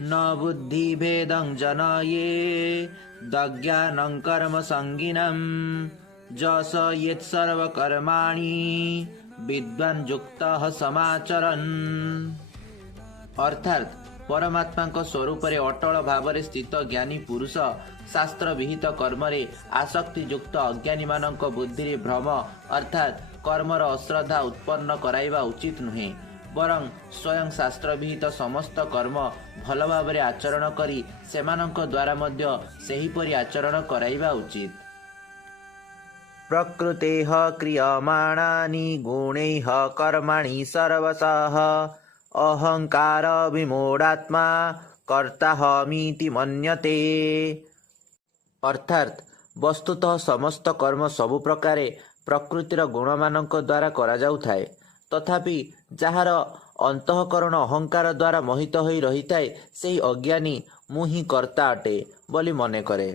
न बुद्धिभेदं जनये दज्ञानं कर्म संगिनं जस यत्सर्वकर्माणि विद्वान् युक्तः समाचरन्। अर्थात परमात्मा स्वरूप अटल भाव स्थित ज्ञानी पुरुष शास्त्र विहित कर्म आसक्ति युक्त अज्ञानी मानक बुद्धि भ्रम अर्थात कर्मर अश्रद्धा उत्पन्न कराइबा उचित नुहे, बरं स्वयं शास्त्र विहित समस्त कर्म भल भाव आचरण करी सेमानक द्वारा मध्य सेहीपरि आचरण कराइबा उचित। प्रकृतेः क्रियमाणानि गुणैः कर्माणि सर्वशः अहंकार विमूढ़ात्मा कर्ताहमीति मन्यते। अर्थात वस्तुतः समस्त कर्म सबु प्रकारे प्रकृतिर गुणमानक द्वारा करा जाउथाए, तथापि जार अंतःकरण अहंकार द्वारा मोहित होई रहिताए सेही अज्ञानी मु ही कर्ता अटे बोली मने करे।